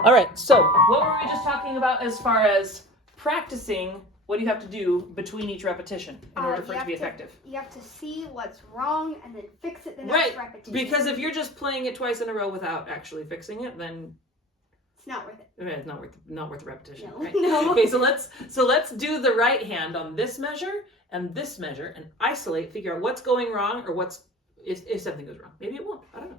All right, so what were we just talking about as far as practicing? What do you have to do between each repetition in order for it to be effective? You have to see what's wrong and then fix it the next Right, repetition. because if you're just playing it twice in a row without actually fixing it, then it's not worth it. It's not worth the repetition. No. Right? No. Okay, so let's do the right hand on this measure and isolate, figure out what's going wrong or if something goes wrong. Maybe it won't. I don't know.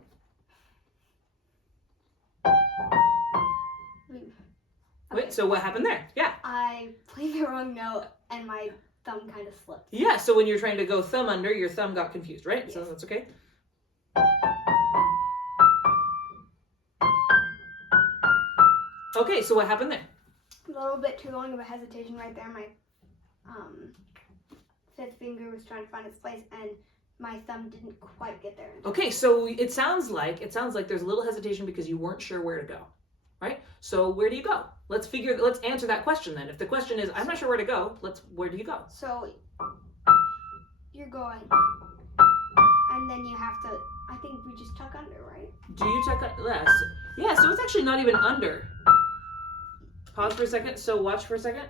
Okay. Wait, so what happened there? Yeah. I played the wrong note and my thumb kind of slipped. Yeah, so when you're trying to go thumb under, your thumb got confused, right? Yes. So that's okay. Okay, so what happened there? A little bit too long of a hesitation right there. My fifth finger was trying to find its place and my thumb didn't quite get there. Okay, so it sounds like there's a little hesitation because you weren't sure where to go, right? So where do you go? Let's answer that question then. If the question is, I'm not sure where to go, where do you go? So you're going, and then you have to, I think we just tuck under, right? Do you tuck under? Yes. Yeah, so it's actually not even under. Pause for a second. So watch for a second.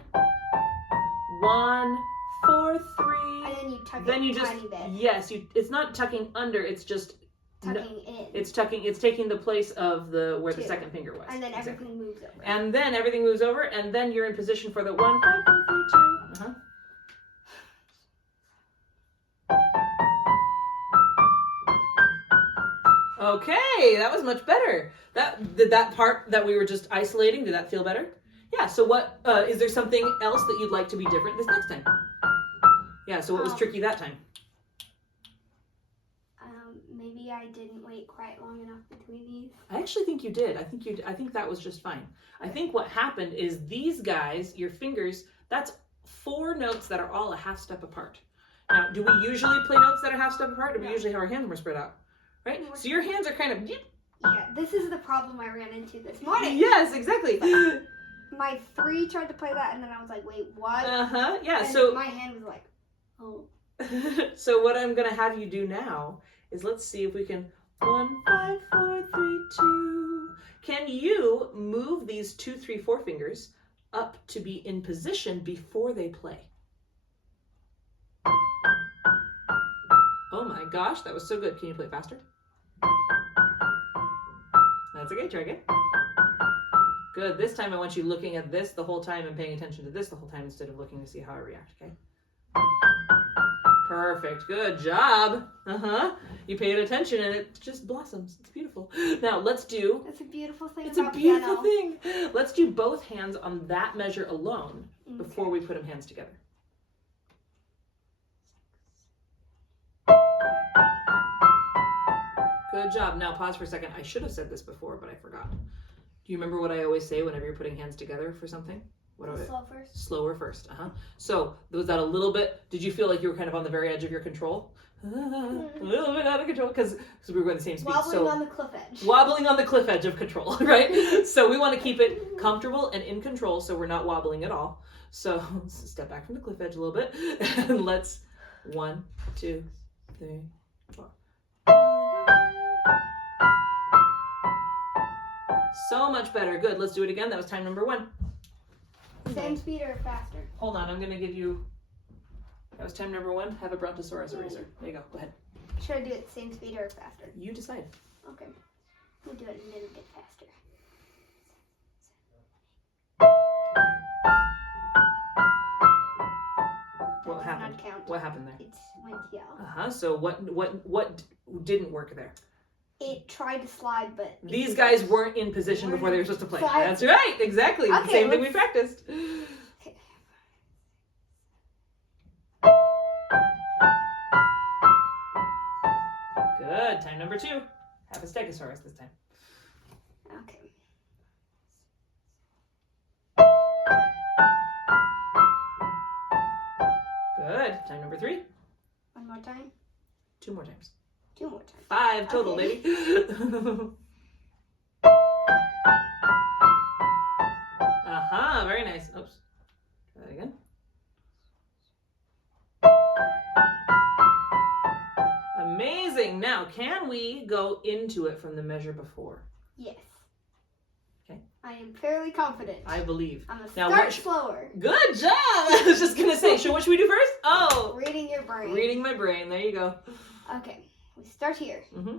1, 4, 3. And then you tuck Then it you a just, tiny bit. yes, it's not tucking under, it's just Tucking in. it's taking the place of where the second finger was. And then everything moves over. And then everything moves over, and then you're in position for the 1, 5, 4, 3, 2. Okay, that was much better. Did that part that we were just isolating, did that feel better? Yeah, so what, is there something else that you'd like to be different this next time? Yeah, so what was tricky that time? Maybe I didn't wait quite long enough between these. I actually think you did. I think that was just fine. I think what happened is these guys, your fingers, that's 4 notes that are all a half step apart. Now, do we usually play notes that are half step apart, or do we usually have our hands more spread out? Right? So your hands are kind of... Yeah, this is the problem I ran into this morning. Yes, exactly. My 3 tried to play that, and then I was like, wait, what? Yeah, and so... my hand was like, oh. So what I'm going to have you do now is let's see if we can... 1, 5, 4, 3, 2... Can you move these 2, 3, 4 fingers up to be in position before they play? Oh my gosh, that was so good. Can you play faster? That's okay, try again. Good, this time I want you looking at this the whole time and paying attention to this the whole time instead of looking to see how I react, okay? Perfect, good job. You paid attention and it just blossoms. It's beautiful. Now let's do... It's a beautiful thing It's about a beautiful piano. thing. Let's do both hands on that measure alone before we put them hands together. Good job. Now pause for a second. I should have said this before, but I forgot. Do you remember what I always say whenever you're putting hands together for something? Slow first. Slower first. So was that a little bit, did you feel like you were kind of on the very edge of your control? A little bit out of control because we were going the same speed. Wobbling on the cliff edge. Wobbling on the cliff edge of control, right? So we want to keep it comfortable and in control so we're not wobbling at all. So step back from the cliff edge a little bit and let's 1, 2, 3, 4. So much better. Good. Let's do it again. That was time number 1. Same speed or faster? Hold on. I'm going to give you... That was time number 1. Have a Brontosaurus eraser. There you go. Go ahead. Should I do it same speed or faster? You decide. Okay. We'll do it a little bit faster. What happened? What happened there? It went yellow. So what didn't work there? It tried to slide, but... These guys weren't in position before they were supposed to play. Slide. That's right. Exactly. Okay, Same thing we practiced. Okay. Good. Time number 2. Have a Stegosaurus this time. Okay. Good. Time number 3. One more time. 2 more times. 2 more times. 5 total, Okay. baby. Very nice. Oops. Try that again. Amazing. Now, can we go into it from the measure before? Yes. Okay. I am fairly confident. I believe. I'm gonna Now, start what slower. Good job! I was just gonna say, what should we do first? Oh! Reading your brain. Reading my brain. There you go. Okay, we start here. Mm-hmm.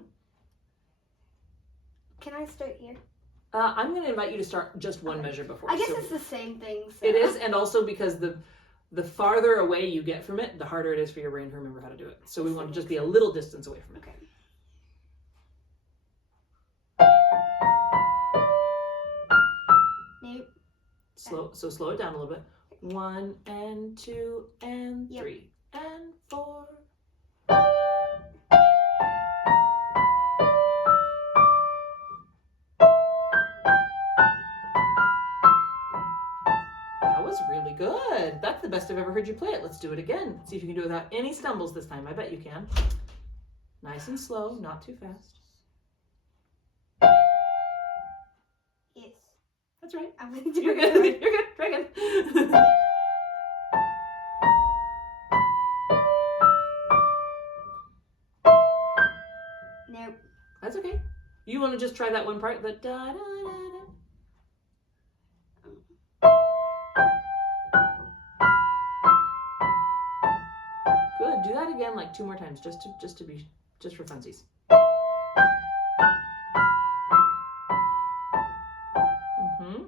Can I start here? I'm going to invite you to start just one measure before. I guess so it's the same thing. So. it is, and also because the farther away you get from it, the harder it is for your brain to remember how to do it. So we want to just be a little distance away from it. Okay. Nope. Slow it down a little bit. 1 and 2 and 3 and 4. That was really good. That's the best I've ever heard you play it. Let's do it again. See if you can do it without any stumbles this time. I bet you can. Nice and slow, not too fast. Yes. That's right. I'm gonna do You're it. good. You're good. Try again. Nope. That's okay. You want to just try that one part? The da da da da. Good. Do that again like 2 more times, just for funsies. Mm-hmm.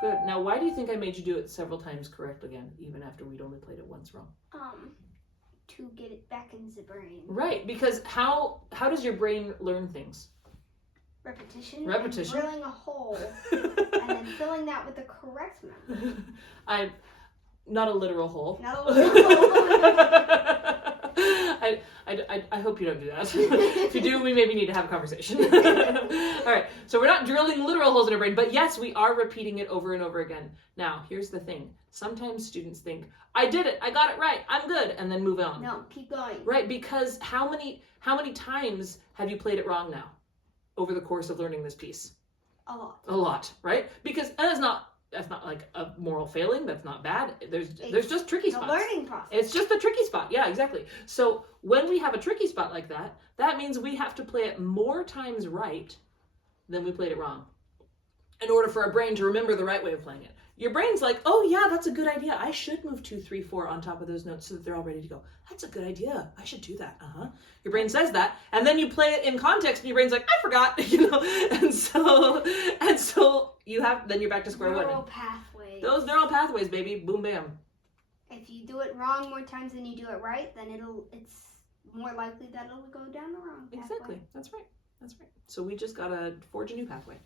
Good. Now, why do you think I made you do it several times correct again, even after we'd only played it once wrong? To get it back into the brain. Right, because how does your brain learn things? Repetition. Repetition. And drilling a hole, and then filling that with the correct number. I'm not a literal hole. Not a literal hole. I hope you don't do that. If you do, we maybe need to have a conversation. All right, so we're not drilling literal holes in our brain, but yes, we are repeating it over and over again. Now, here's the thing. Sometimes students think, I did it, I got it right, I'm good, and then move on. No, keep going. Right, because how many times have you played it wrong now over the course of learning this piece? A lot. A lot, right? Because that's not like a moral failing. That's not bad. There's just tricky spots. It's a learning process. It's just a tricky spot. Yeah, exactly. So when we have a tricky spot like that, that means we have to play it more times right than we played it wrong in order for our brain to remember the right way of playing it. Your brain's like, oh yeah, that's a good idea. I should move 2, 3, 4 on top of those notes so that they're all ready to go. That's a good idea. I should do that. Your brain says that, and then you play it in context, and your brain's like, I forgot, and so then you're back to square one. Neural pathways. Those neural pathways, baby, boom, bam. If you do it wrong more times than you do it right, then it's more likely that it'll go down the wrong pathway. Exactly. That's right. So we just gotta forge a new pathway.